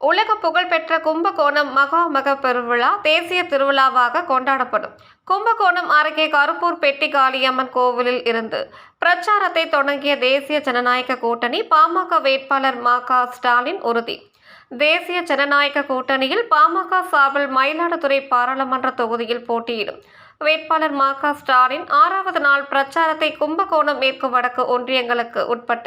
உலக புகழ்பெற்ற கும்பகோணம் மகாமக பெருவிழா தேசிய திருவிழாவாக கொண்டாடப்படும். கும்பகோணம் அருகே கருப்பூர் பெட்டி காளியம்மன் கோவிலில் இருந்து பிரச்சாரத்தை தொடங்கிய தேசிய ஜனநாயக கூட்டணி பாமக வேட்பாளர் மகா க. ஸ்டாலின் உறுதி. தேசிய ஜனநாயக கூட்டணியில் பாமக சார்பில் மயிலாடுதுறை பாராளுமன்ற தொகுதியில் போட்டியிடும். வேட்பாளர் மகா க. ஸ்டாலின் ஆறாவது நாள் பிரச்சாரத்தை கும்பகோணம் மேற்கு வடக்கு ஒன்றியங்களுக்கு உட்பட்ட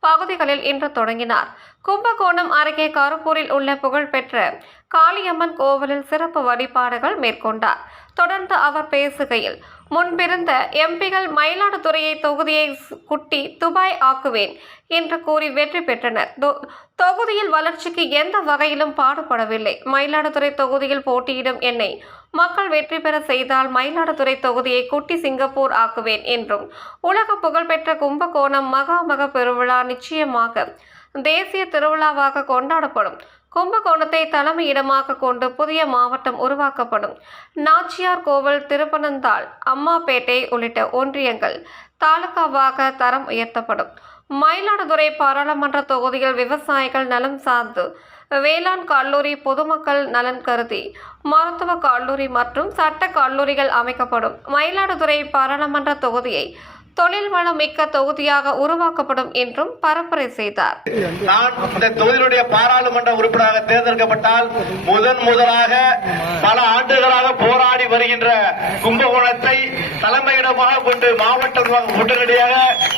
பகுதிகளில் இன்று தொடங்கினார். கும்பகோணம் அருகே கருப்பூரில் உள்ள புகழ்பெற்ற காளியம்மன் கோவிலில் சிறப்பு வழிபாடுகள் மேற்கொண்டார். தொடர்ந்து அவர் பேசுகையில் முன்பிருந்த எம்பிகள் மயிலாடுதுறையை தொகுதியை குட்டி துபாய் ஆக்குவேன் என்று கூறி வெற்றி பெற்றனர். தொ- தொகுதியில் வளர்ச்சிக்கு எந்த வகையிலும் பாடுபடவில்லை. மயிலாடுதுறை தொகுதியில் போட்டியிடும் என்னை மக்கள் வெற்றி பெற செய்தால் மயிலாடுதுறை தொகுதியை குட்டி சிங்கப்பூர் ஆக்குவேன் என்றும் உலக புகழ்பெற்ற கும்பகோணம் மகாமக பெருவிழா நிச்சயமாக தேசிய திருவிழாவாக கொண்டாடப்படும். கும்பகோணத்தை தலைமையிடமாக கொண்டு புதிய மாவட்டம் உருவாக்கப்படும். நாச்சியார் கோவில் திருப்பனந்தாள் அம்மாப்பேட்டை உள்ளிட்ட ஒன்றியங்கள் தாலுகாவாக தரம் உயர்த்தப்படும். மயிலாடுதுறை பாராளுமன்ற தொகுதியில் விவசாயிகள் நலம் சார்ந்து வேளாண் கல்லூரி பொதுமக்கள் நலன் கருதி மருத்துவ கல்லூரி மற்றும் சட்ட கல்லூரிகள் அமைக்கப்படும். மயிலாடுதுறை பாராளுமன்ற தொகுதியை தொழில் வளம் மிக்க தொகுதியாக உருவாக்கப்படும் என்றும் பரப்புரை செய்தார். நான் இந்த தொகுதியுடைய பாராளுமன்ற உறுப்பினராக தேர்ந்தெடுக்கப்பட்டால் முதன் முதலாக பல ஆண்டுகளாக போராடி வருகின்ற கும்பகோணத்தை தலைமையிடமாக கொண்டு மாவட்ட உடனடியாக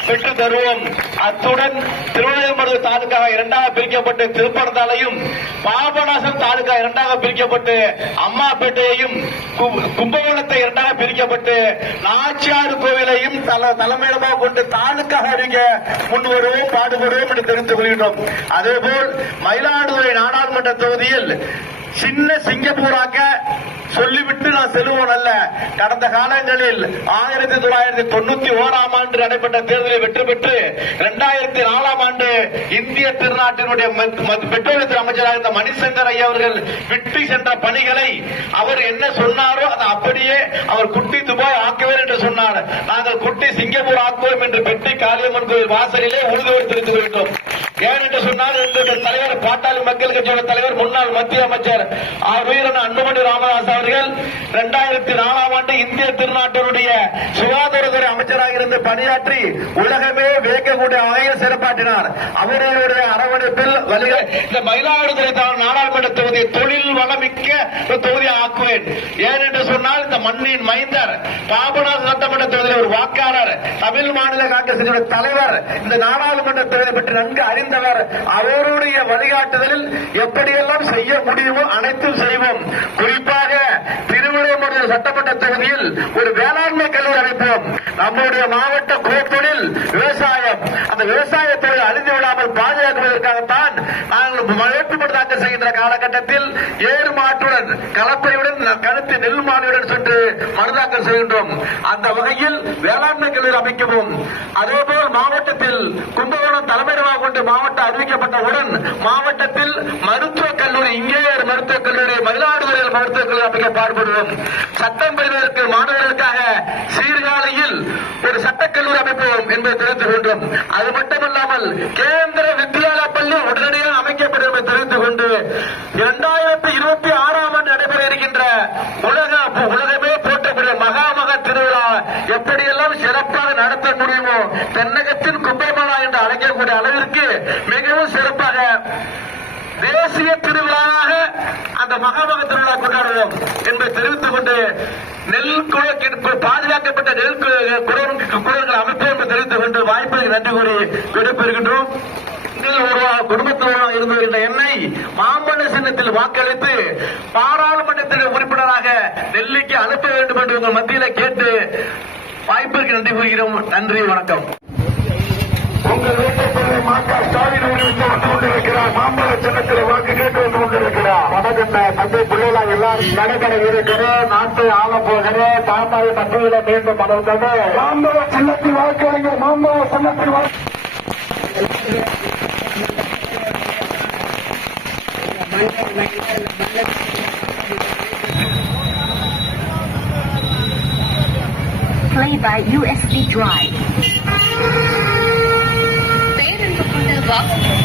பெற்று தருவோம். அத்துடன் திருவண்ணாமலை தாலுகா இரண்டாக பிரிக்கப்பட்டு திருப்பரந்தாலையும் பாபநாசம் தாலுகா இரண்டாக பிரிக்கப்பட்டு அம்மாப்பேட்டையையும் கும்பகோணத்தை இரண்டாக பிரிக்கப்பட்டு நாச்சியாறு கோவிலையும் தல- தலைமையிடமாக கொண்டு தாலுக்காக அறிஞர் முன்வருவோம் பாடுபடுவோம் என்று தெரிந்து கொள்கின்றோம். அதேபோல் மயிலாடுதுறை நாடாளுமன்ற தொகுதியில் சின்ன சிங்கப்பூராக்க சொல்லிவிட்டு நான் செல்வோன் அல்ல. கடந்த காலங்களில் ஆயிரத்தி தொள்ளாயிரத்தி தொண்ணூத்தி ஓராம் ஆண்டு நடைபெற்ற தேர்தலில் வெற்றி பெற்று இரண்டாயிரத்தி நாலாம் ஆண்டு இந்திய திருநாட்டினுடைய மத்- பெட்ரோலியத்துறை அமைச்சராக இருந்த மணிசங்கர் ஐயா அவர்கள் விட்டு சென்ற பணிகளை அவர் என்ன சொன்னாரோ அதை அப்படியே அவர் குட்டி துபாய் ஆக்குவேன் என்று சொன்னார். நாங்கள் குட்டி பெட்டி கோயில் வாசலிலே உறுதியோடு வேண்டும். ஏன் என்று சொன்னால் எங்களுடைய தலைவர் பாட்டாளி மக்கள் கட்சியோட தலைவர் முன்னாள் மத்திய அமைச்சர் ஆர் வீரன் அன்புமணி ராமதாஸ் அவர்கள் இரண்டாயிரத்தி நாலாம் ஆண்டு இந்திய திருநாட்டினுடைய சுகாதாரத்துறை அமைச்சராக இருந்து பணியாற்றி உலகமே வியக்கக்கூடிய வகையில் சிறப்பாற்றினார் அவர்களுடைய அரவணைப்பில் இந்த மயிலாடுதுறை தான் நாடாளுமன்ற தொகுதியை தொழில் வளமிக்க தொகுதி ஆக்குவேன். ஏன் என்று சொன்னால் இந்த மண்ணின் மைந்தர் பாபநாத் சட்டமன்ற தொகுதியில் ஒரு வாக்காளர் தமிழ் மாநில காங்கிரசினுடைய தலைவர் இந்த நாடாளுமன்ற தொகுதியை பற்றி நன்கு அறிந்தவர் அவருடைய வழிகாட்டுதலில் எப்படியெல்லாம் செய்ய முடியுமோ அனைத்தும் செய்வோம். குறிப்பாக சட்டமன்ற தொகுதியில் ஒரு வேளாண்மை கல்லூரி அமைப்போம். நம்முடைய மாவட்ட கோத்தொழில் விவசாயம். அந்த விவசாயத்துறை அழிந்து விடாமல் பாதுகாக்குவதற்காகத்தான் நாங்கள் வேட்புமனு தாக்கல் செய்கின்ற காலகட்டத்தில் ஏறு மாட்டுடன் கலப்பையுடன் கழுத்து நெல் மாலையுடன் சென்று மனு தாக்கல் செய்கின்றோம். அந்த வகையில் வேளாண்மை கல்லூரி அமைக்கவும். அதேபோல் மாவட்டத்தில் கும்பகோணம் தலைமையிடமாக கொண்டு மாவட்டம் அறிவிக்கப்பட்டவுடன் மாவட்டத்தில் மருத்துவக் கல்லூரி இங்கே ஒரு மருத்துவக் கல்லூரி மயிலாடுதுறையில் மருத்துவக் கல்லூரி அமைக்க பாடுபடுவோம். சட்டம் பெறுவதற்கு மாணவர்களுக்காக சீர்காழியில் ஒரு சட்டக்கல்லூரி அமைப்போம் என்பதை தெரிவித்துக் கொண்டோம். அது மட்டுமல்லாமல் கேந்திர வித்யாலயா பள்ளி உடனடி அமைக்கப்படும் என்பதை தெரிவித்துக் கொண்டு இரண்டாயிரத்தி இருபத்தி ஆறாம் ஆண்டு நடைபெற இருக்கின்ற உலக உலகமே போட்டக்கூடிய மகாமக திருவிழா எப்படியெல்லாம் சிறப்பாக நடத்த முடியுமோ தென்னகத்தின் கும்பமேளா என்று அழைக்கக்கூடிய அளவிற்கு மிகவும் சிறப்பாக தேசிய திருவிழாவாக அந்த மகாமக திருவிழா கொண்டாடுவோம் என்பதை தெரிவித்துக் கொண்டு நெல் குழ- பாதுகாக்கப்பட்ட நெல் குழு குடோன் அமைப்பு என்று தெரிவித்துக் கொண்டு வாய்ப்புக்கு நன்றி கூறி விடைபெறுகின்றோம். இதில் ஒரு குடும்பத்தில் இருந்து வருகின்ற என்னை மாம்பழ சின்னத்தில் வாக்களித்து பாராளுமன்றத்தின் உறுப்பினராக டெல்லிக்கு அனுப்ப வேண்டும் என்று உங்கள் மத்தியில கேட்டு வாய்ப்பிற்கு நன்றி கூறுகிறோம். நன்றி வணக்கம். உங்கள் வேட்டைப்பள்ளி மாக்கா ஸ்டாலின் வந்து கொண்டிருக்கிறார். மாம்பழ சின்னத்தில் வாக்கு கேட்டு வந்து கொண்டிருக்கிறார். வணக்கம் தந்தை பிள்ளைகளா எல்லாரும் நடைபெற இருக்கிற நாட்டை ஆள போகிற தாத்தாவை மத்தியில மீண்டும் மலர்ந்தது மாம்பழ சின்னத்தில் வாக்களிங்க மாம்பழ சின்னத்தில் வாக்கு Play by USB Drive. பேருந்து கொண்டு வாக்கு